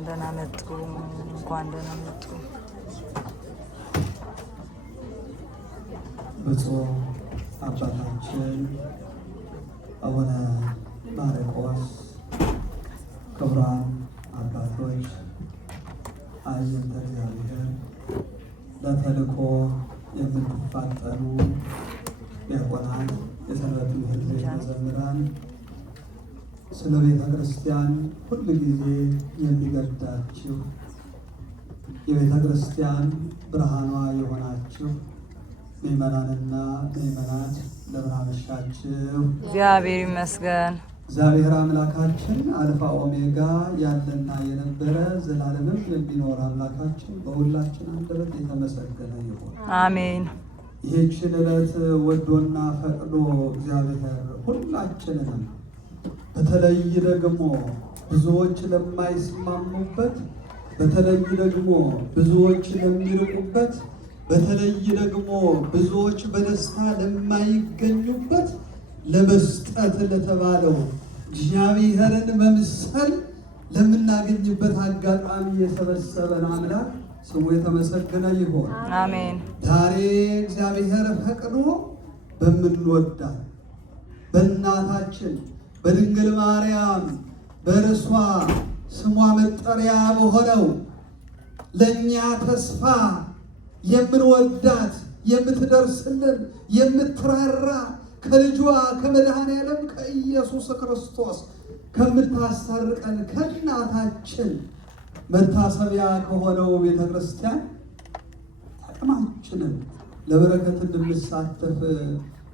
ደህና መጡ። እንኳን ደህና መጡ። ብፁዕ አባታችን አቡነ ማርቆስ፣ ክቡራን አባቶች፣ አዕይንተ እግዚአብሔር፣ ለተልእኮ የምትፋጠኑ ዲያቆናት፣ የሰንበት ትምህርት ቤት መዘምራን፣ ስለ ቤተ ክርስቲያን ሁል ጊዜ የሚገዳችሁ የቤተ ክርስቲያን ብርሃኗ የሆናችሁ ምእመናንና ምእመናት እንደምን አመሻችሁ? እግዚአብሔር ይመስገን። እግዚአብሔር አምላካችን አልፋ ኦሜጋ ያለና የነበረ ዘላለምም የሚኖር አምላካችን በሁላችን አንደበት የተመሰገነ ይሁን። አሜን። ይህችን ዕለት ወዶና ፈቅዶ እግዚአብሔር ሁላችንንም በተለይ ደግሞ ብዙዎች ለማይስማሙበት፣ በተለይ ደግሞ ብዙዎች ለሚርቁበት፣ በተለይ ደግሞ ብዙዎች በደስታ ለማይገኙበት ለመስጠት ለተባለው እግዚአብሔርን መምሰል ለምናገኝበት አጋጣሚ የሰበሰበን አምላክ ስሙ የተመሰገነ ይሁን። አሜን። ዛሬ እግዚአብሔር ፈቅዶ በምንወዳት በእናታችን በድንግል ማርያም በእርሷ ስሟ መጠሪያ በሆነው ለእኛ ተስፋ የምንወዳት የምትደርስልን የምትራራ ከልጇ ከመድኃኔዓለም ከኢየሱስ ክርስቶስ ከምታስታርቀን ከእናታችን መታሰቢያ ከሆነው ቤተ ክርስቲያን አቅማችንን ለበረከት እንድንሳተፍ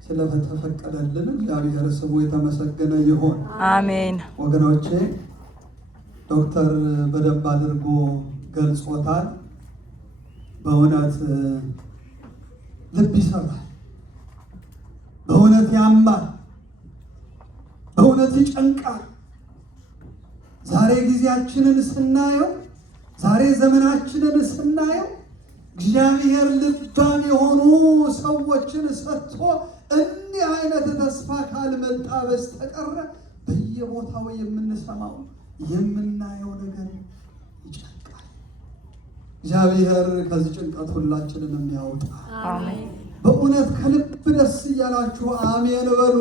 ስለተፈቀደልን እግዚአብሔር ስሙ የተመሰገነ ይሁን። አሜን። ወገኖቼ ዶክተር በደንብ አድርጎ ገልጾታል። በእውነት ልብ ይሰራል፣ በእውነት ያማል፣ በእውነት ይጨንቃል። ዛሬ ጊዜያችንን ስናየው፣ ዛሬ ዘመናችንን ስናየው እግዚአብሔር ልባም የሆኑ ሰዎችን ሰጥቶ እንዲህ አይነት ተስፋ ካልመጣ በስተቀር በየቦታው የምንሰማው የምናየው ነገር ይጨንቃል። እግዚአብሔር ከዚህ ጭንቀት ሁላችንን የሚያወጣ አሜን። በእውነት ከልብ ደስ እያላችሁ አሜን በሉ።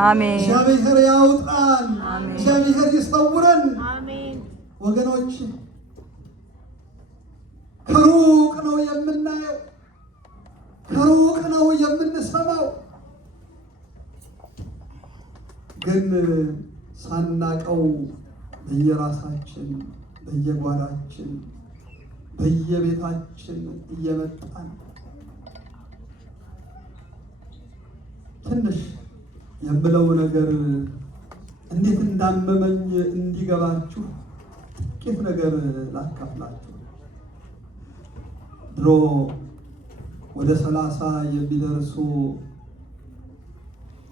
አሜን። እግዚአብሔር ያውጣን፣ እግዚአብሔር ይሰውረን። አሜን። ወገኖች ከሩቅ ነው የምናየው፣ ከሩቅ ነው የምንሰማው። ግን ሳናቀው በየራሳችን በየጓዳችን በየቤታችን እየመጣን ትንሽ የምለው ነገር እንዴት እንዳመመኝ እንዲገባችሁ ጥቂት ነገር ላካፍላችሁ። ድሮ ወደ 30 የሚደርሱ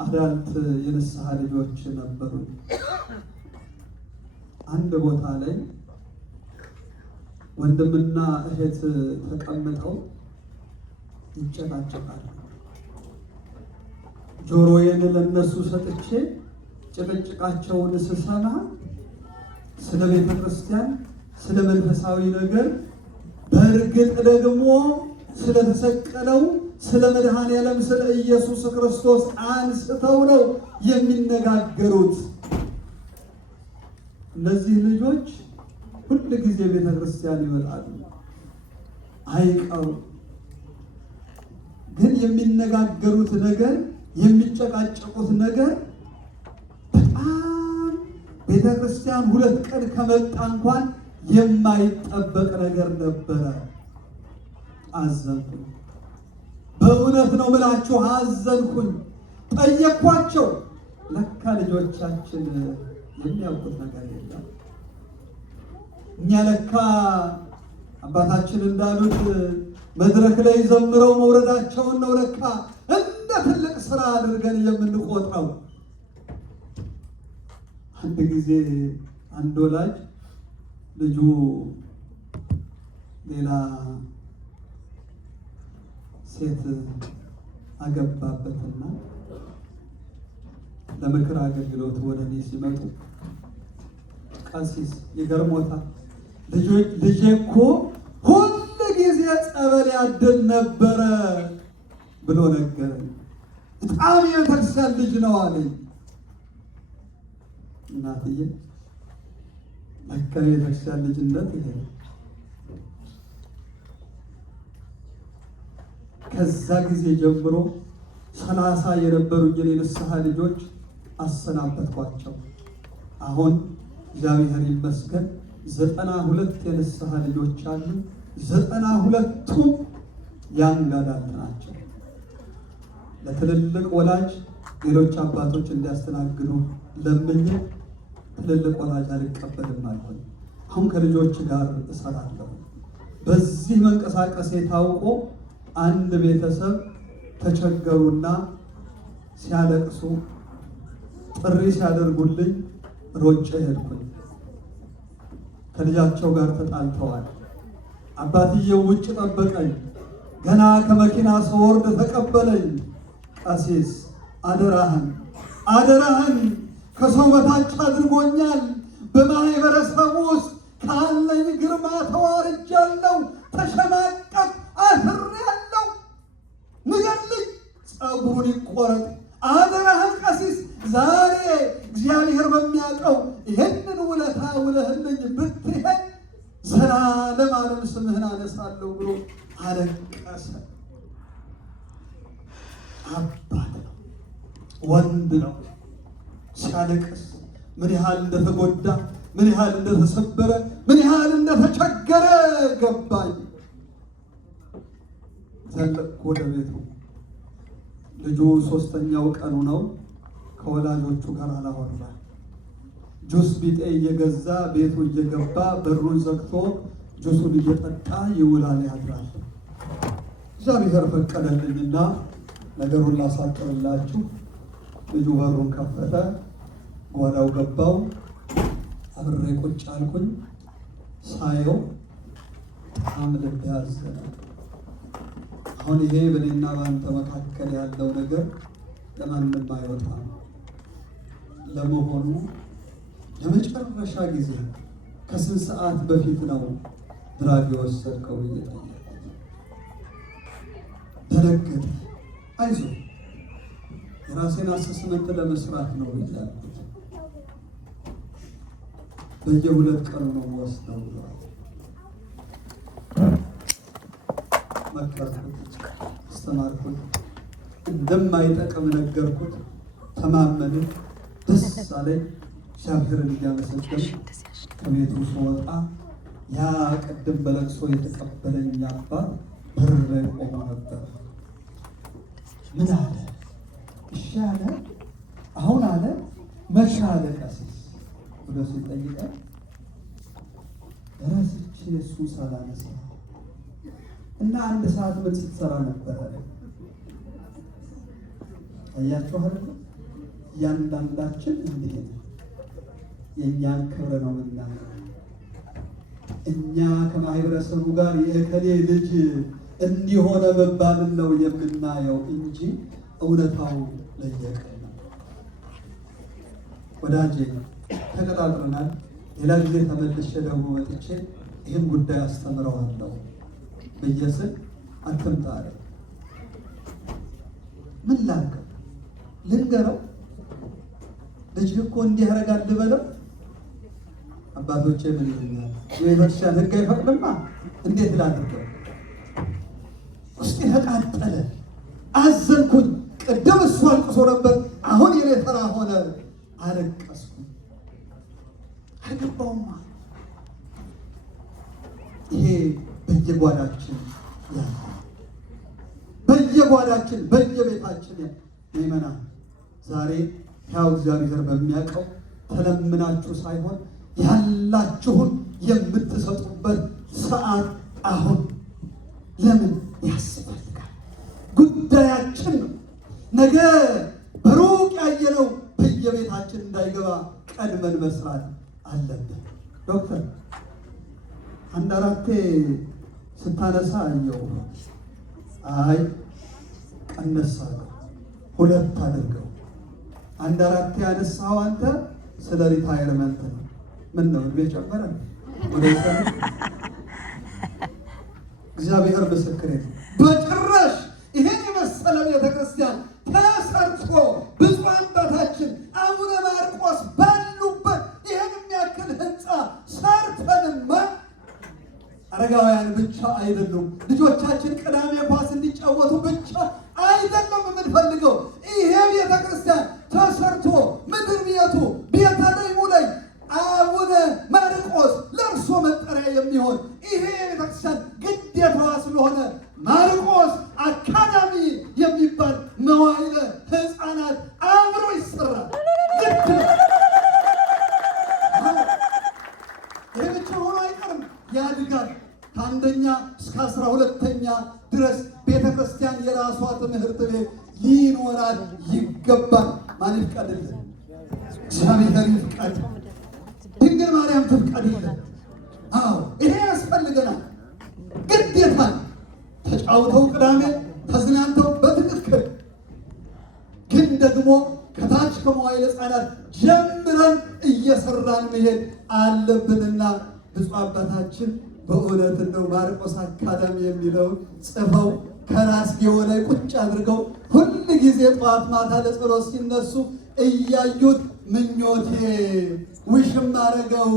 አዳልት የንስሐ ልጆች ነበሩ። አንድ ቦታ ላይ ወንድምና እህት ተቀምጠው ይጨቃጨቃሉ። ጆሮዬን ለነሱ ሰጥቼ ጭቅጭቃቸውን ስሰማ ስለ ቤተ ክርስቲያን፣ ስለ መንፈሳዊ ነገር፣ በእርግጥ ደግሞ ስለተሰቀለው ስለ መድኃኔዓለም ስለ ኢየሱስ ክርስቶስ አንስተው ነው የሚነጋገሩት። እነዚህ ልጆች ሁል ጊዜ ቤተ ክርስቲያን ይመጣሉ፣ አይቀሩ። ግን የሚነጋገሩት ነገር የሚጨቃጨቁት ነገር በጣም ቤተ ክርስቲያን 2 ቀን ከመጣ እንኳን የማይጠበቅ ነገር ነበረ። አዘንኩኝ። በእውነት ነው ምላችሁ አዘንኩኝ። ጠየኳቸው። ለካ ልጆቻችን የሚያውቁት ነገር የለም። እኛ ለካ አባታችን እንዳሉት መድረክ ላይ ዘምረው መውረዳቸውን ነው ለካ እንደ ትልቅ ስራ አድርገን የምንቆጥረው። አንድ ጊዜ አንድ ወላጅ ልጁ ሌላ ሴት አገባበትና ለምክር አገልግሎት ወደ እኔ ሲመጡ ቀሲስ ይገርሞታል። ልጄ እኮ ሁል ጊዜ ጸበል ያድል ነበረ ብሎ ነገረኝ። በጣም የቤተክርስቲያን ልጅ ነው አለኝ። እናትዬ ለካ የቤተክርስቲያን ልጅነት ይሄ። ከዛ ጊዜ ጀምሮ 30 የነበሩኝን የንስሐ ልጆች አሰናበትኳቸው። አሁን እግዚአብሔር ይመስገን 92 የንስሐ ልጆች አሉ። 92ቱም ያንጋዳት ናቸው። ለትልልቅ ወላጅ ሌሎች አባቶች እንዲያስተናግዱ ለምኜ ትልልቅ ወላጅ አልቀበልም አልኩኝ። አሁን ከልጆች ጋር እሰራለሁ። በዚህ መንቀሳቀሴ ታውቆ አንድ ቤተሰብ ተቸገሩና ሲያለቅሱ ጥሪ ሲያደርጉልኝ ሮጬ ሄድኩኝ። ከልጃቸው ጋር ተጣልተዋል። አባትየው ውጭ ጠበቀኝ። ገና ከመኪና ስወርድ ተቀበለኝ። ቀሲስ አደራህን ከሰው በታች አድርጎኛል። በማህበረሰቡ ውስጥ ካለኝ ግርማ ተዋርጃለሁ፣ ተሸማቀቅ አፍሬያለሁ። ንገርልኝ፣ ጸጉሩን ይቆረጥ። አደራህን ቀሲስ፣ ዛሬ እግዚአብሔር በሚያውቀው ይህንን ውለታ ውለህልኝ ብትሄድ ዘላለም ዓለም ስምህን አነሳለሁ ብሎ አለቀሰ። አባት ነው፣ ወንድ ነው። ሲያለቅስ ምን ያህል እንደተጎዳ፣ ምን ያህል እንደተሰበረ፣ ምን ያህል እንደተቸገረ ገባኝ። ዘለቅኩ ወደ ቤቱ። ልጁ 3ኛው ቀኑ ነው። ከወላጆቹ ጋር አላወራ። ጁስ ቢጤ እየገዛ ቤቱ እየገባ በሩን ዘግቶ ጁሱን እየጠጣ ይውላል ያድራል። እግዚአብሔር ፈቀደልኝና ነገሩን ላሳጥርላችሁ። ልጁ በሩን ከፈተ፣ ጓዳው ገባው፣ አብሬ ቁጭ አልኩኝ። ሳየው በጣም ልብ ያዘነ። አሁን ይሄ በእኔና በአንተ መካከል ያለው ነገር ለማንም አይወጣም። ለመሆኑ ለመጨረሻ ጊዜ ከስንት ሰዓት በፊት ነው ድራግ የወሰድከው? ደነገጠ። አይዞህ የራሴን አሰስመንት ለመስራት ነው ያልኩት። በየ2 ቀኑ ነው ወስደው ብለዋል። መከርኩት፣ አስተማርኩት፣ እንደማይጠቅም ነገርኩት። ተማመንን፣ ደስ አለኝ። እግዚአብሔርን እያመሰገን ከቤቱ ስወጣ ያ ቅድም በለቅሶ የተቀበለኝ አባት በር ላይ ቆሞ ነበር። ምን አለ? እሺ አለ። አሁን አለ መቼ አለ ቀሲስ ብሎ ሲጠይቀን ረስቼ እሱ ሳላነሳ እና 1 ሰዓት ምን ስትሰራ ነበር አለ። አያችሁ አይደል? እያንዳንዳችን እንዲህ የእኛን ክብር ነው የምናየው። እኛ ከማህበረሰቡ ጋር የእከሌ ልጅ እንዲሆነ መባልን ነው የምናየው እንጂ እውነታው ለየቀን ነው። ወዳጄ ተቀጣጥረናል። ሌላ ጊዜ ተመልሼ ደግሞ መጥቼ ይህን ጉዳይ አስተምረዋለሁ ብዬ ስል አትምጣ አለ። ምን ላድርግ? ልንገረው? ልጅህ እኮ እንዲህ ያደርጋል ልበለው? አባቶቼ ምን ይሉኛል? የቤተክርስቲያን ሕግ አይፈቅድማ። እንዴት ላድርገው? ውስጤ ተቃጠለ፣ አዘንኩኝ። ቅድም እሱ አልቅሶ ነበር፣ አሁን የኔ ተራ ሆነ። አለቀስኩ። አይገባውማ። ይሄ በየጓዳችን ያለ በየጓዳችን በየቤታችን ይመና ዛሬ ያው እግዚአብሔር በሚያውቀው ተለምናችሁ ሳይሆን ያላችሁን የምትሰጡበት ሰዓት አሁን። ለምን ያስፈልጋል? ጉዳያችን ነው። ነገ በሩቅ ያየነው በየቤታችን እንዳይገባ ቀድመን መስራት አለብን። ዶክተር 1-4 ስታነሳ አየው። አይ ቀነሳ 2 አድርገው። 1-4 ያነሳው አንተ ስለ ሪታየርመንት ነው። ምን ነው እድሜ ጨመረ? እግዚአብሔር ምስክሬ ነው። በጭራሽ ይሄን የመሰለ ቤተክርስቲያን ተሰርቶ ብፁዕ አባታችን አቡነ ማርቆስ ባሉበት ይሄን የሚያክል ህንፃ ሰርተንማ አረጋውያን ብቻ አይደሉም፣ ልጆቻችን ቅዳሜ ኳስ እንዲጫወቱ ብቻ አይደለም የምንፈልገው። ይሄ ቤተክርስቲያን ተሰርቶ ምድር ቤቱ ቤተ ደይሙ ላይ አቡነ ማርቆስ ለእርሶ መጠሪያ የሚሆን ይሄ የቤተክርስቲያን ግዴታዋ ስለሆነ ማርቆስ አካዳሚ የሚባል መዋዕለ ሕፃናት አብሮ ይሰራል። ግድ ይህ ብቻ ሆኖ አይቀርም፣ ያድጋል። ከአንደኛ እስከ 12ኛ ድረስ ቤተክርስቲያን የራሷ ትምህርት ቤት ሊኖራት ይገባል። ማን ይፍቀድልን? እግዚአብሔር ይፍቀድ። ድንግል ማርያም ትፍቀድልን። አዎ ይሄ ያስፈልገናል፣ ግዴታ። ተጫውተው ቅዳሜ ተዝናንተው በትክክል ግን ደግሞ ከታች ከመዋዕለ ሕፃናት ጀምረን እየሰራን መሄድ አለብንና ብፁዕ አባታችን በእውነት እንደው ማርቆስ አካዳሚ የሚለውን ጽፈው ከራስጌው ላይ ቁጭ አድርገው ሁል ጊዜ ጠዋት ማታ ለጸሎት ሲነሱ እያዩት ምኞቴ ውሽም አረገው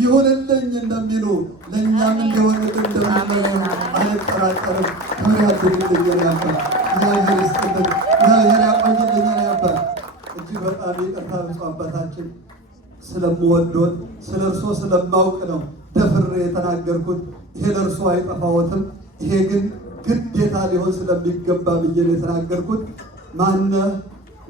ይሆንልኝ እንደሚሉ ለእኛም እንዲሆንልን እንደሚሉ አልጠራጠርም። ክብር ያድርግልኝ ነበር። እግዚአብሔር ይስጥልን፣ እግዚአብሔር ያቆይልኝ ነበር። እጅግ በጣም ይቅርታ ብፁዕ አባታችን፣ ስለምወዶት ስለ እርሶ ስለማውቅ ነው ደፍሬ የተናገርኩት። ይሄ ለእርሶ አይጠፋዎትም፣ ይሄ ግን ግዴታ ሊሆን ስለሚገባ ብዬ ነው የተናገርኩት።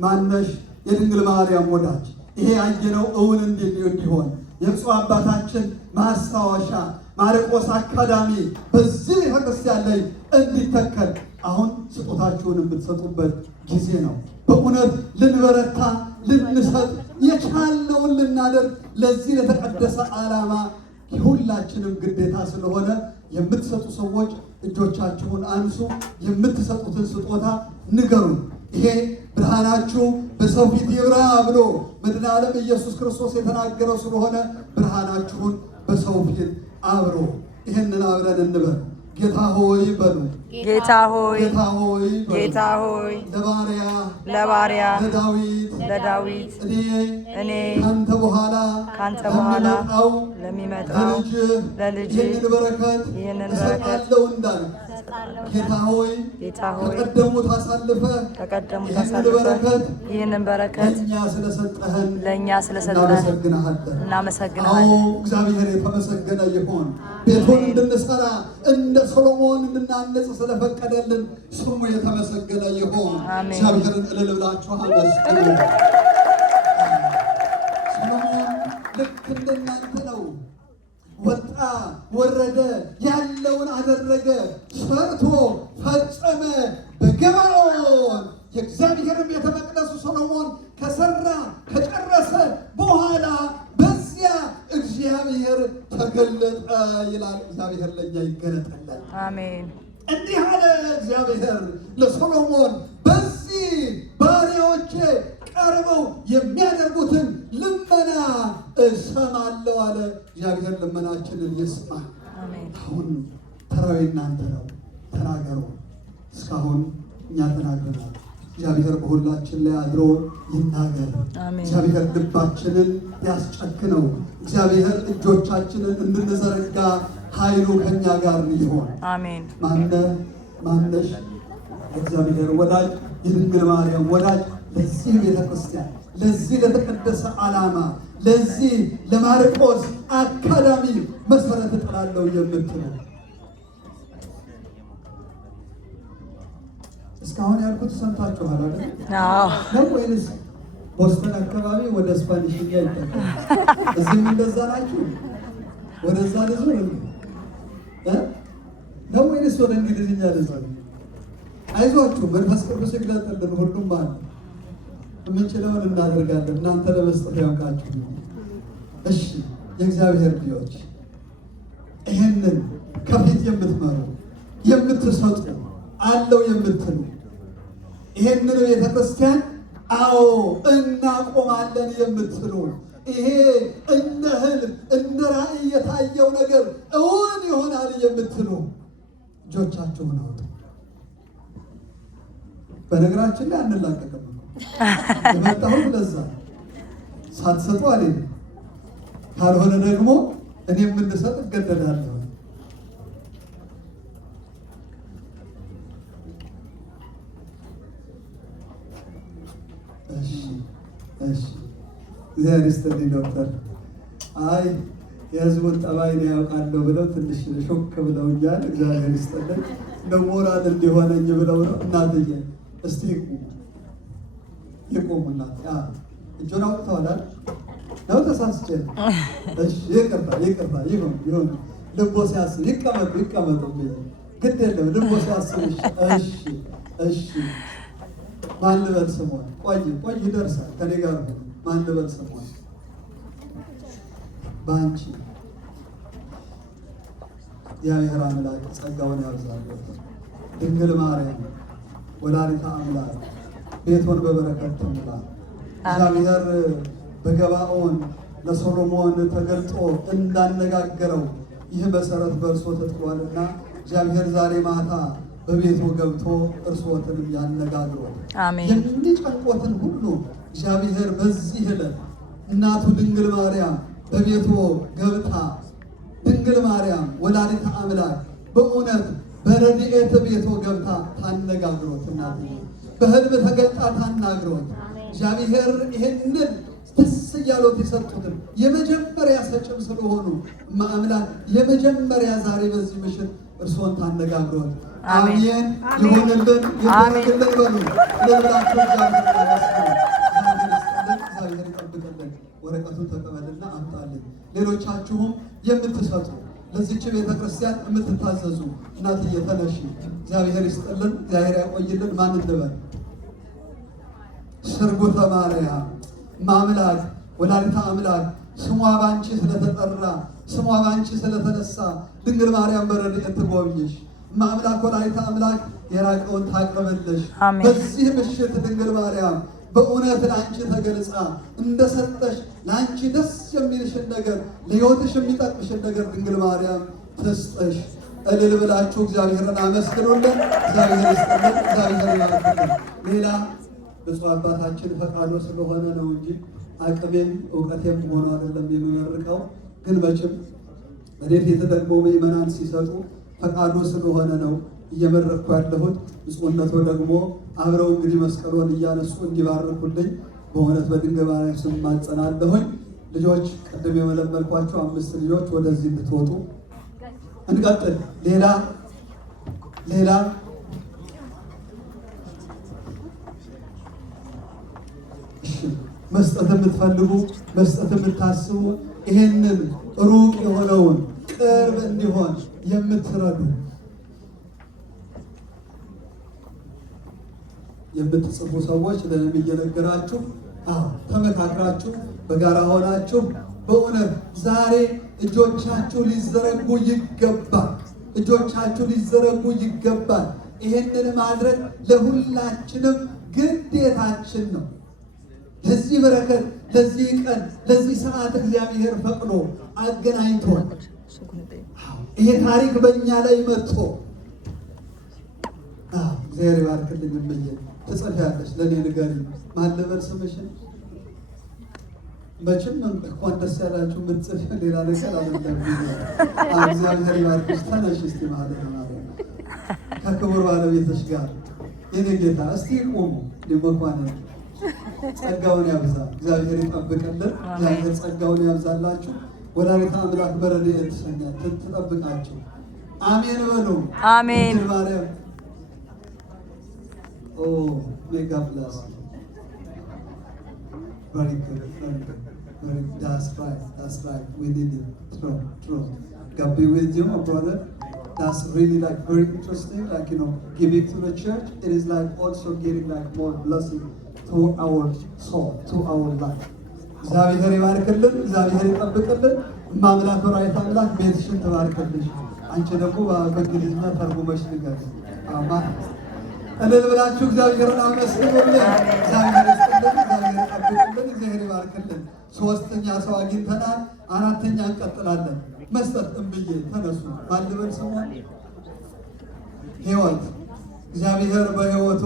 ማነሽ የድንግል ማርያም ወዳጅ ይሄ ያየነው እውን እንዲሆን የብፁዕ አባታችን ማስታወሻ ማርቆስ አካዳሚ በዚህ ቤተክርስቲያን ላይ እንዲተከል አሁን ስጦታችሁን የምትሰጡበት ጊዜ ነው። በእውነት ልንበረታ ልንሰጥ የቻልነውን ልናደርግ ለዚህ ለተቀደሰ ዓላማ የሁላችንም ግዴታ ስለሆነ የምትሰጡ ሰዎች እጆቻችሁን አንሱ። የምትሰጡትን ስጦታ ንገሩን። ይሄ ብርሃናችሁ በሰው ፊት ይብራ ብሎ መድኃኔ ዓለም ኢየሱስ ክርስቶስ የተናገረው ስለሆነ ብርሃናችሁን በሰው ፊት አብሮ ይህንን አብረን እንበል። ጌታ ሆይ በሉ። ጌታ ሆይ ጌታ ሆይ ጌታ ሆይ ለባሪያ ለዳዊት እኔ ካንተ በኋላ ለሚመጣው ለልጅ ይህንን በረከት እሰጣለሁ እንዳለ ጌታ ሆይ ከቀደሙት አሳልፈ ይህንን በረከት ለእኛ ስለሰጠህን እናመሰግናለን። እግዚአብሔር የተመሰገነ ይሁን። ቤቱን እንድንሰራ እንደ ሰሎሞን እንድናነጽ ስለፈቀደልን ስሙ የተመሰገነ ይሁን። እግዚአብሔርን እልል ብላችሁ አመስግኑ። ሰሎሞን ልክ እንደናንተ ነው። ወጣ ወረደ፣ ያለውን አደረገ፣ ሰርቶ ፈጸመ። በገባኦን የእግዚአብሔርን ቤተ መቅደሱ ሰሎሞን ከሰራ ከጨረሰ በኋላ በዚያ እግዚአብሔር ተገለጠ ይላል። እግዚአብሔር ለእኛ ይገለጠለን። አሜን። እንዲህ አለ እግዚአብሔር ለሰሎሞን፣ በዚህ ባሪያዎቼ ቀርበው የሚያደርጉትን ልመና እሰማለሁ አለ። እግዚአብሔር ልመናችንን ይስማል። አሁን ተራዊ እናንተ ነው፣ ተናገሩ። እስካሁን እኛ ተናግረናል። እግዚአብሔር በሁላችን ላይ አድሮ ይናገር። እግዚአብሔር ልባችንን ያስጨክነው። እግዚአብሔር እጆቻችንን እንድንዘረጋ ኃይሉ ከኛ ጋር ይሆን። አሜን። ማነሽ እግዚአብሔር ወዳጅ የድንግል ማርያም ወዳጅ ለዚህ ቤተክርስቲያን ለዚህ ለተቀደሰ ዓላማ ለዚህ ለማርቆስ አካዳሚ መሰረት እጥላለሁ የምትሉ እስካሁን ያልኩት ሰምታችኋል አይደል? ነው ወይንስ ቦስተን አካባቢ ወደ ስፓኒሽኛ ይጠቀም? እዚህም እንደዛ ናችሁ? ወደዛ ልዙር ነው ወይንስ ወደ እንግሊዝኛ ልዙር? አይዟችሁ፣ መንፈስ ቅዱስ ይግለጥልን። ሁሉም ማለት የምንችለውን እናደርጋለን። እናንተ ለመስጠት ያውቃችሁ። እሺ፣ የእግዚአብሔር ልጆች ይህንን ከፊት የምትመሩ የምትሰጡ አለው የምትሉ ይህንን ቤተክርስቲያን አዎ እናቆማለን የምትሉ ይሄ እንደ ህልም እንደ ራእይ የታየው ነገር እውን ይሆናል የምትሉ እጆቻችሁን አውጡ። በነገራችን ላይ አንላቀቅም። የመጣሁት ለዛ ሳትሰጡ አልሄድም። ካልሆነ ደግሞ እኔ የምንሰጥ እገደዳለሁ። እሺ እግዚአብሔር ይስጥልኝ ዶክተር። አይ የህዝቡን ጠባይ ነው ያውቃለሁ ብለው ትንሽ ሾክ ብለውኛል። እግዚአብሔር ይስጥልኝ። ለሞራል እንዲሆነኝ ብለው ነው። እናትዬ እስቲ ይቆሙ። እናት እጆን አውጥተዋል ነው ተሳስቼ። እሺ ይቅርታ ይሁን። ልቦ ሲያስብ ይቀመጡ ግድ የለም። ልቦ ሲያስብ እሺ ማን ልበል ስሟን? ቆይ ይደርሳል። ከኔ ጋር ማን ልበል ስሟን? በአንቺ እግዚአብሔር አምላክ ጸጋውን ያብዛለት። ድንግል ማርያም ወላዲተ አምላክ ቤቶን በበረከት ትሙላ። እግዚአብሔር በገባኦን ለሶሎሞን ተገልጦ እንዳነጋገረው ይህ መሰረት በእርሶ ተጥሏልና እግዚአብሔር ዛሬ ማታ በቤቱ ገብቶ እርስዎትንም ያነጋግሮ የሚጨንቆትን ሁሉ እግዚአብሔር በዚህ ዕለት እናቱ ድንግል ማርያም በቤቱ ገብታ ድንግል ማርያም ወላዲተ አምላክ በእውነት በረድኤት ቤቱ ገብታ ታነጋግሮት። እናት በህልም ተገልጣ ታናግሮት። እግዚአብሔር ይሄንን ደስ እያሎት የሰጡትን የመጀመሪያ ሰጭም ስለሆኑ አምላክ የመጀመሪያ ዛሬ በዚህ ምሽት እርስዎን ታነጋግሮት። አሜን ይሁንልን በሉ። ለብላችሁ እግዚአብሔር ይጠብቅልን። ወረቀቱን ተቀበልና አምጣልን። ሌሎቻችሁም የምትሰጡ ለዚች ቤተክርስቲያን የምትታዘዙ እናትዬ ተነሺ። እግዚአብሔር ይስጥልን፣ እግዚአብሔር ያቆይልን። ማን እንበል? ስርጉተ ማርያም ማምላክ ወላዲተ አምላክ ስሟ ባንቺ ስለተጠራ ስሟ ባንቺ ስለተነሳ ድንግል ማርያም በረድኤት ትጎብኝሽ። ማምላክ ወላዲተ አምላክ የራቀውን ታቅርብልሽ። በዚህ ምሽት ድንግል ማርያም በእውነት ለአንቺ ተገልጻ እንደሰጠሽ ለአንቺ ደስ የሚልሽን ነገር ለሕይወትሽ የሚጠቅምሽን ነገር ድንግል ማርያም ትስጠሽ። እልል ብላችሁ እግዚአብሔርን አመስግኑልን። እግዚአብሔር ይስጥልን፣ እግዚአብሔር ይባርክልን። ሌላ ብፁዕ አባታችን ፈቃዶ ስለሆነ ነው እንጂ አቅሜም እውቀቴም ሆኖ አይደለም የምመርቀው። ግን መቼም ወደፊት ደግሞ ምዕመናን ሲሰጡ ፈቃዶ ስለሆነ ነው እየመረቅኩ ያለሁት። ብፁዕነቱ ደግሞ አብረው እንግዲህ መስቀሉን እያነሱ እንዲባርኩልኝ በእውነት በድንግል ማርያም ስም ማጸናለሁኝ። ልጆች ቅድም የመለመልኳቸው 5 ልጆች ወደዚህ እንድትወጡ እንቀጥል። ሌላ መስጠት የምትፈልጉ መስጠት የምታስቡ ይሄንን ሩቅ የሆነውን ቅርብ እንዲሆን የምትረዱ የምትጽፉ ሰዎች ለምን እየነገራችሁ ተመካክራችሁ በጋራ ሆናችሁ በእውነት ዛሬ እጆቻችሁ ሊዘረጉ ይገባል። እጆቻችሁ ሊዘረጉ ይገባል። ይሄንን ማድረግ ለሁላችንም ግዴታችን ነው። ለዚህ በረከት፣ ለዚህ ቀን፣ ለዚህ ሰዓት እግዚአብሔር ፈቅዶ አገናኝቶን ይሄ ታሪክ በእኛ ላይ መጥቶ እግዚአብሔር ይባርክልኝ። እምዬ ትጽፊያለሽ፣ ለእኔ ንገሪኝ። ማን ልበል ስምሽን? መቼም እንኳን ደስ ያላችሁ የምትጽፊ ሌላ ነገር አይደለም። እግዚአብሔር ይባርክሽ። ተነሽ እስቲ ማለት ነው ከክቡር ባለቤትሽ ጋር የኔ ጌታ እስቲ ቆሙ። ሊመኳነ ጸጋውን ያብዛ። እግዚአብሔር ይጠብቅልን። እግዚአብሔር ጸጋውን ያብዛላችሁ። ወላዲተ አምላክ በረድኤት ትጠብቃችሁ። አሜን በሉ። አሜን። ማርያም may God bless you. Very good, very good. That's right. We need it. True. God be with you, my brother. That's really like very interesting. Like, giving to the church, it is like also getting like more blessing to our soul, to our life. እግዚአብሔር ይባርክልን፣ እግዚአብሔር ይጠብቅልን። ማምላክ ወላዲተ አምላክ ቤትሽን ትባርክልሽ። አንቺ ደግሞ በእንግሊዝኛ ተርጉመሽ ንገሪ። እልል ብላችሁ እግዚአብሔርን አመስግኑልን። እግዚአብሔር ይስጥልን፣ እግዚአብሔር ይጠብቅልን፣ እግዚአብሔር ይባርክልን። ሶስተኛ ሰው አግኝተናል። አራተኛ እንቀጥላለን። መስጠት እምብዬ ተነሱ። ባልበል ስሟል ሕይወት እግዚአብሔር በሕይወቶ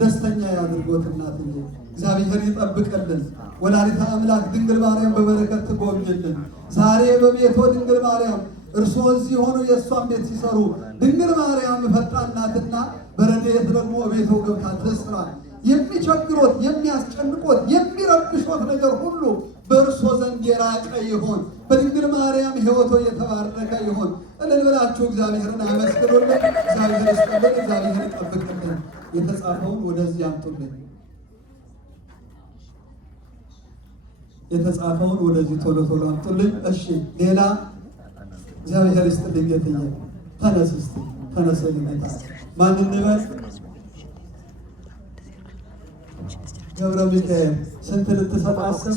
ደስተኛ ያድርጎት። እናትዬ እግዚአብሔር ይጠብቅልን። ወላዲተ አምላክ ድንግል ማርያም በበረከት ትጎብኝልን። ዛሬ በቤቶ ድንግል ማርያም እርሶ እዚህ ሆኖ የእሷን ቤት ሲሰሩ ድንግል ማርያም ፈጣን ናትና በረድኤት ደግሞ ቤቶ ገብታ ትስራ። የሚቸግሮት፣ የሚያስጨንቆት፣ የሚረብሾት ነገር ሁሉ በእርሶ ዘንድ የራቀ ይሆን። በድንግል ማርያም ሕይወቶ የተባረከ ይሆን። እልል ብላችሁ እግዚአብሔርን አመስግኑልን። እግዚአብሔር ይስጥልን። እግዚአብሔር ይጠብቅልን። የተጻፈውን ወደዚህ አምጡልን። የተጻፈውን ወደዚህ ቶሎ ቶሎ አምጡልኝ። እሺ፣ ሌላ እግዚአብሔር ይስጥልኝ። ጌትዬ ተነስ፣ እስቲ ተነስልኝ። ጌታ ማን እንበል? ገብረ ሚካኤል ስንት ልትሰጥ አስብ?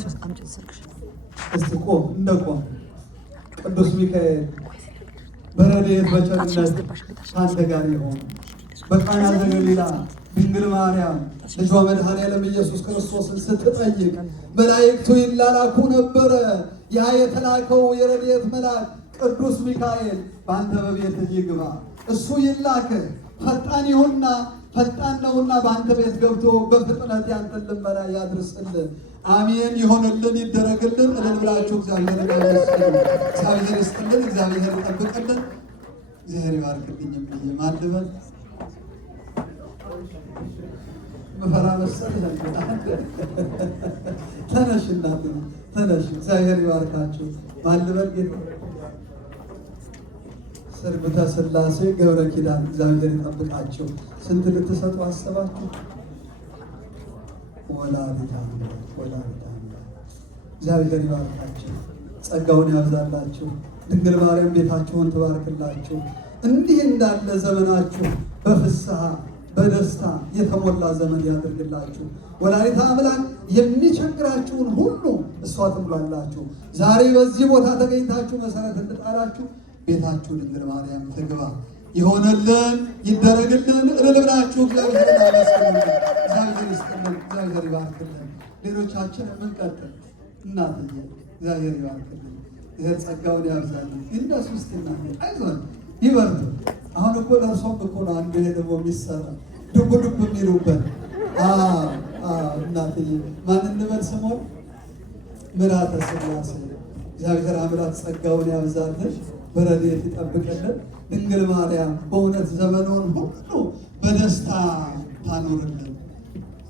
እስቲ ቆም፣ እንደ ቆም። ቅዱስ ሚካኤል በረድኤት በቸርነት ከአንተ ጋር ይሆን። በቃና ዘገሊላ ድንግል ማርያም ልጇ መድኃኔዓለም ኢየሱስ ክርስቶስን ስትጠይቅ መላእክቱ ይላላኩ ነበረ። ያ የተላከው የረድኤት መልአክ ቅዱስ ሚካኤል በአንተ በቤትህ ይግባ፣ እሱ ይላክህ፣ ፈጣን ይሁንና ፈጣን ነውና በአንተ ቤት ገብቶ በፍጥነት ያንተን ልመና ያድርስልን። አሜን። ይሆንልን፣ ይደረግልን። እልል ብላችሁ እግዚአብሔር ይመስገን። እግዚአብሔር ይስጥልን፣ እግዚአብሔር ይጠብቅልን፣ እግዚአብሔር ይባርክልኝ። ብዬ ማልበል መፈራ መሰል ተነሽ፣ እናት ተነሽ። እግዚአብሔር ይባርካችሁ። ማልበል ጌታ ስርብተ ሥላሴ ገብረ ኪዳን እግዚአብሔር ይጠብቃቸው። ስንት ልትሰጡ አሰባችሁ? ወላዲተ አምላክ ወላዲተ አምላክ እግዚአብሔር ይባርካችሁ፣ ጸጋውን ያብዛላችሁ። ድንግል ማርያም ቤታችሁን ትባርክላችሁ። እንዲህ እንዳለ ዘመናችሁ በፍስሐ በደስታ የተሞላ ዘመን ያድርግላችሁ። ወላዲተ አምላክ የሚቸግራችሁን ሁሉ እሷ ትሙላላችሁ። ዛሬ በዚህ ቦታ ተገኝታችሁ መሰረት እንድጣላችሁ ቤታችሁ ድንግል ማርያም ትግባ። ይሆነልን፣ ይደረግልን። እልል ብላችሁ እግዚአብሔር ይመስገን። እግዚአብሔር ይስጥልን፣ እግዚአብሔር ይባርክልን። ሌሎቻችን የምንቀጥል እናትዬ እግዚአብሔር ይባርክልን፣ ይሄ ጸጋውን ያብዛልን። እንደሱ ውስጥ እናት አይዞን ይበርቱ። አሁን እኮ ለእርሶም እኮ ነው አንዱ ይሄ ደግሞ የሚሰራ ዱብ ዱብ የሚሉበት እናትዬ ማን እንበል ስሞን? ምልዓተ ሥላሴ እግዚአብሔር አምላክ ጸጋውን ያብዛልን፣ በረድኤት ይጠብቅልን። ድንግል ማርያም በእውነት ዘመኑን ሁሉ በደስታ ታኖርልን።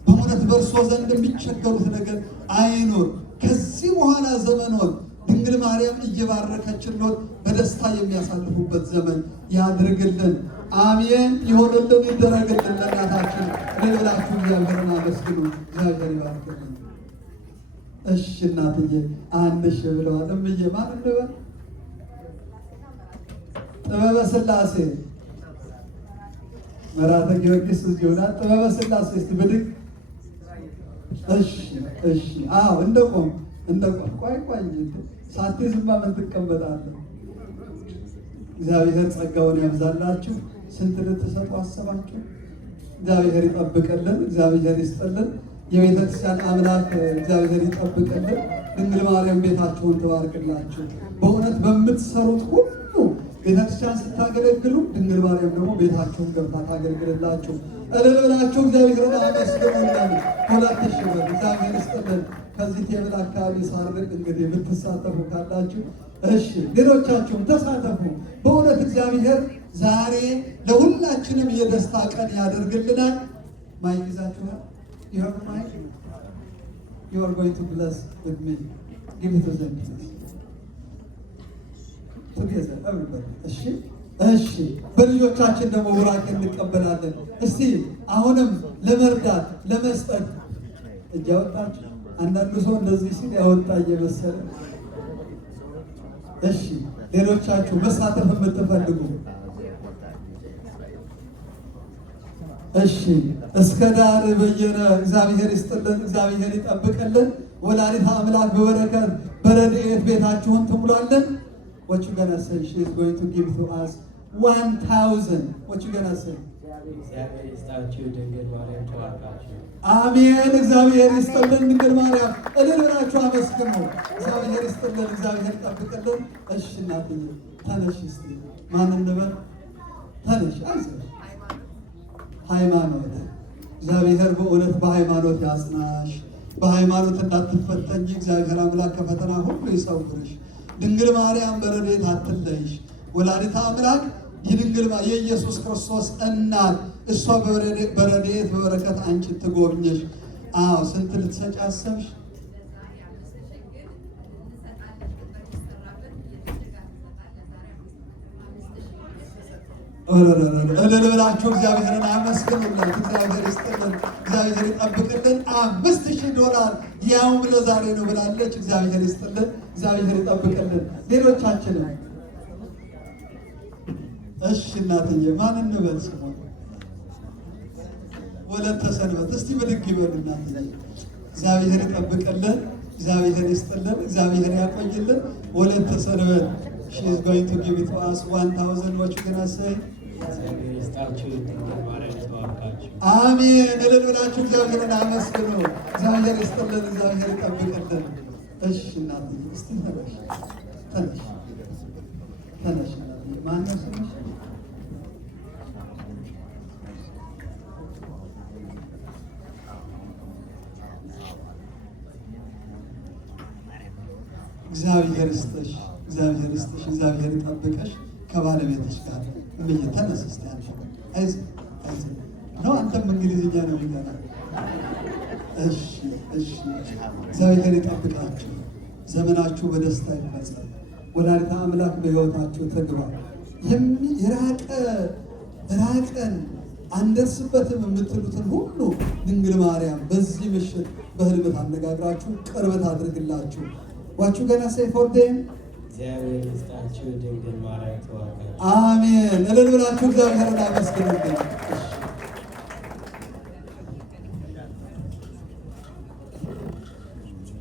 በእውነት በእርሶ ዘንድ የሚቸገሩት ነገር አይኖር። ከዚህ በኋላ ዘመኑን ድንግል ማርያም እየባረከችሎት በደስታ የሚያሳልፉበት ዘመን ያድርግልን። አሜን። ይሆንልን፣ ይደረግልን። ለእናታችን ለሌላችሁ እግዚአብሔርን አመስግኑ። እግዚአብሔር ይባርክልን። እሺ እናትዬ አንድ ሺህ ብለዋል። እምዬ ማን እንበል? ጥበበ ሥላሴ መራተ ጊዮርጊስ እዚሁ ናት። ጥበበ ሥላሴ እስቲ ብድግ። እሺ እሺ። አዎ እንደቆም እንደቆም። ቆይ ሳትይዝማ ምን ትቀመጣለህ? እግዚአብሔር ጸጋውን ያብዛላችሁ። ስንት ልትሰጡ አሰባችሁ? እግዚአብሔር ይጠብቅልን፣ እግዚአብሔር ይስጥልን። የቤተ ክርስቲያን አምላክ እግዚአብሔር ይጠብቅልን። ድንግል ማርያም ቤታችሁን ትባርክላችሁ። በእውነት በምትሰሩት ሁሉ ቤተክርስቲያን ስታገለግሉ ድንግል ማርያም ደግሞ ቤታችሁን ገብታ ታገልግልላችሁ። እልል ብላችሁ እግዚአብሔርን አመስግኑልን። 2000 ብር እግዚአብሔር ይስጥልን። ከዚህ ቴብል አካባቢ ሳርቅ እንግዲህ ብትሳተፉ ካላችሁ እሺ፣ ሌሎቻችሁም ተሳተፉ። በእውነት እግዚአብሔር ዛሬ ለሁላችንም የደስታ ቀን ያደርግልናል። ማይክ ይዛችኋል? You have a mic? You are going to bless with me. Give it to them, please. Together, everybody. እሺ እሺ። በልጆቻችን ደግሞ ቡራኬ እንቀበላለን። እስቲ አሁንም ለመርዳት ለመስጠት እጅ ያወጣችሁ። አንዳንዱ ሰው እንደዚህ ሲል ያወጣ እየመሰለ እሺ። ሌሎቻችሁ መሳተፍ የምትፈልጉ እሺ። እስከ ዳር በየነ እግዚአብሔር ይስጥልን፣ እግዚአብሔር ይጠብቅልን። ወላዲተ አምላክ በበረከት በረድኤት ቤታችሁን ትሙላለን። What you gonna say? She is going to give to us 1,000. What you gonna say? እግዚአብሔር ይስጣችሁ። ድንግል ማርያም ተባርካችሁ። አሜን። እግዚአብሔር ይስጥልን። ድንግል ማርያም እልል ብላችሁ አመስግኑ። እግዚአብሔር ይስጥልን። እግዚአብሔር ይጠብቅልን። እሺ እናትዬ ተነሽ እስቲ ማን እንበል? ተነሽ አይዞሽ። ሃይማኖት እግዚአብሔር በእውነት በሃይማኖት ያጽናሽ። በሃይማኖት እንዳትፈተኝ እግዚአብሔር አምላክ ከፈተና ሁሉ ይሰውርሽ። ድንግል ማርያም በረድኤት አትለይሽ። ወላዲተ አምላክ የኢየሱስ ክርስቶስ እናት እሷ በረድኤት በበረከት አንቺ ትጎብኝሽ። አዎ ስንት ልትሰጪ አሰብሽ? እልል ብላችሁ እግዚአብሔርን አመስግኑለት። እግዚአብሔር ይስጥልን፣ እግዚአብሔር ይጠብቅልን። $5000 ያውም ለዛሬ ነው ብላለች። እግዚአብሔር ይስጥልን፣ እግዚአብሔር ይጠብቅልን። ሌሎቻችንም እሺ እናትዬ ማን እንበል ስሙን? ወለተ ሰንበት እስቲ ብድግ ይበሉ እናትዬ። እግዚአብሔር ይጠብቅልን፣ እግዚአብሔር ይስጥልን፣ እግዚአብሔር ያቆይልን። ወለተ ሰንበት she is going to give it to us 1000 what you gonna say? እግዚአብሔር ይስጣችሁ። ድንግል ማርያም ተባርካችሁ። አሜን። እልል ብላችሁ እግዚአብሔርን አመስግኑ። እግዚአብሔር ይስጥልን፣ እግዚአብሔር ይጠብቅልን። እሺ እናትዬ እስቲ ተነሽ ተነሽ ተነሽ። ማን ነው ስምሽ? እግዚአብሔር ይስጥሽ፣ እግዚአብሔር ይስጥሽ፣ እግዚአብሔር ይጠብቅሽ። ከባለቤትሽ ጋር እምዬ ተነስ እስቲ አንተ። አይዞህ አይዞህ ነው አንተም እንግሊዝኛ ነው የሚገና። እሺ እሺ። እግዚአብሔር ይጠብቃችሁ። ዘመናችሁ በደስታ ይፈጸም። ወላዲተ አምላክ በሕይወታችሁ ትግባ። ራቀን አንደርስበትም የምትሉትን ሁሉ ድንግል ማርያም በዚህ ምሽት በህልም ታነጋግራችሁ ቅርበት አድርግላችሁ። ዋችሁ ገና ሴፎርዴን እግዚአብሔር ይስጣችሁ። ድንግል ማርያም ተባርካችሁ። አሜን። እልል ብላችሁ እግዚአብሔርን አመስግኑልኝ።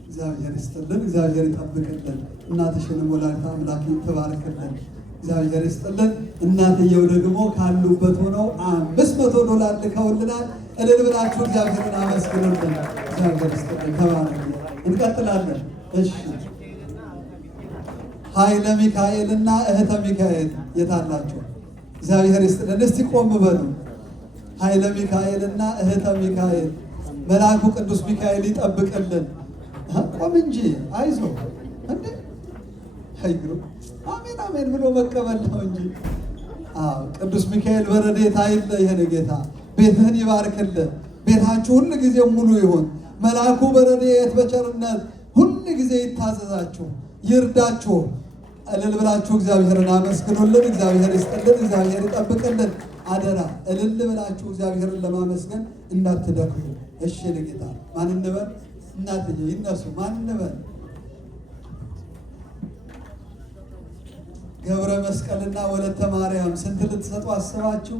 እግዚአብሔር ይስጥልን፣ እግዚአብሔር ይጠብቅልን። እናትሽንም ወላዲተ አምላክ ትባርክልን። እግዚአብሔር ይስጥልን። እናትየው ደግሞ ካሉበት ሆነው $500 ልከውልናል። እልል ብላችሁ እግዚአብሔርን አመስግኑልን። እግዚአብሔር ይስጥልን። ተባረክ። እንቀጥላለን። እሺ ኃይለ ሚካኤልና እህተ ሚካኤል የታላችሁ? እግዚአብሔር ይስጥልን። እስቲ ቆም በሉ። ኃይለ ሚካኤልና እህተ ሚካኤል መልአኩ ቅዱስ ሚካኤል ይጠብቅልን። ቆም እንጂ አይዞ እንዴ አይግሩ። አሜን አሜን ብሎ መቀበል ነው እንጂ። አዎ ቅዱስ ሚካኤል በረድኤት አይለየን። ጌታ ቤትህን ይባርክልህ። ቤታችሁ ሁሉ ጊዜ ሙሉ ይሁን። መልአኩ በረድኤት በቸርነት ሁሉ ጊዜ ይታዘዛችሁ፣ ይርዳችሁ። እልል ብላችሁ እግዚአብሔርን አመስግኑልን። እግዚአብሔር ይስጥልን፣ እግዚአብሔር ይጠብቅልን። አደራ እልል ብላችሁ እግዚአብሔርን ለማመስገን እንዳትደክሙ። እሺ ለጌታ ማን እንበል? እናትዬ ይነሱ። ማን እንበል? ገብረ መስቀልና ወለተ ማርያም ስንት ልትሰጡ አስባችሁ?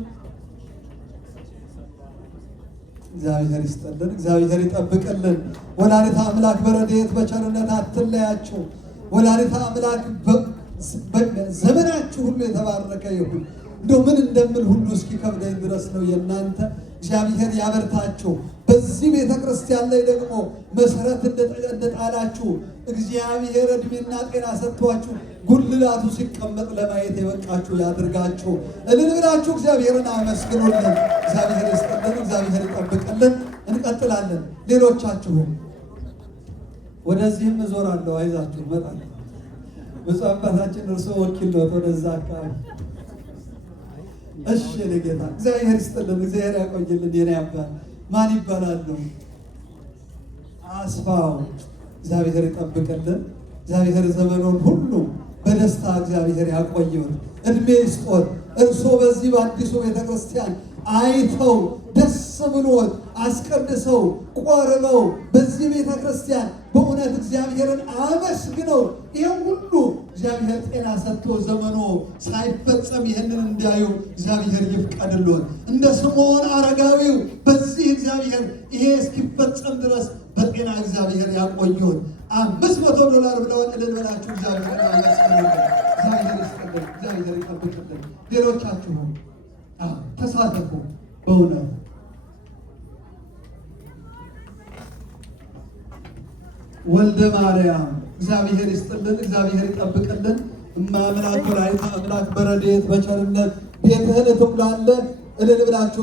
እግዚአብሔር ይስጥልን፣ እግዚአብሔር ይጠብቅልን። ወላዲተ አምላክ በረድኤት በቸርነት አትለያችሁ። ወላዲተ አምላክ ዘመናችሁ ሁሉ የተባረከ ይሁን። እንደው ምን እንደምን ሁሉ እስኪከብደኝ ድረስ ነው የእናንተ። እግዚአብሔር ያበርታችሁ። በዚህ ቤተ ክርስቲያን ላይ ደግሞ መሰረት እንደጣላችሁ እግዚአብሔር እድሜና ጤና ሰጥቷችሁ ጉልላቱ ሲቀመጥ ለማየት የበቃችሁ ያድርጋችሁ። እልል ብላችሁ እግዚአብሔርን አመስግኑልን። እግዚአብሔር ይስጥልን፣ እግዚአብሔር ይጠብቅልን። እንቀጥላለን። ሌሎቻችሁም ወደዚህም እዞራለሁ። አይዛችሁ እመጣለሁ። ብፁዕ አባታችን እርስዎ ወኪል ነዎት ወደዛ አካባቢ። እሺ የእኔ ጌታ እግዚአብሔር ይስጥልን፣ እግዚአብሔር ያቆይልን። የኔ አባት ማን ይባላሉ? አስፋው። እግዚአብሔር ይጠብቅልን። እግዚአብሔር ዘመኑን ሁሉ በደስታ እግዚአብሔር ያቆየውን እድሜ ይስጦት። እርስዎ በዚህ በአዲሱ ቤተክርስቲያን አይተው ደስ ብሎት አስቀድሰው ቆርበው በዚህ ቤተክርስቲያን በእውነት እግዚአብሔርን አመስግነው ይህም ሁሉ እግዚአብሔር ጤና ሰጥቶ ዘመኖ ሳይፈጸም ይህንን እንዲያዩ እግዚአብሔር ይፍቀድሎት። እንደ ስምዖን አረጋዊው በዚህ እግዚአብሔር ይሄ እስኪፈጸም ድረስ በጤና እግዚአብሔር ያቆየውን $500 ብለዋል። እልል በላችሁ እግዚአብሔርን አመስግኑልን። እግዚአብሔር ይስጥልን፣ እግዚአብሔር ይጠብቅልን። ሌሎቻችሁም ተሳተፉ። በእውነት ወልደ ማርያም እግዚአብሔር ይስጥልን፣ እግዚአብሔር ይጠብቅልን። እማምላክ ወላዲተ አምላክ በረድኤት በቸርነት ቤትህን ትሙላለን። እልል ብላችሁ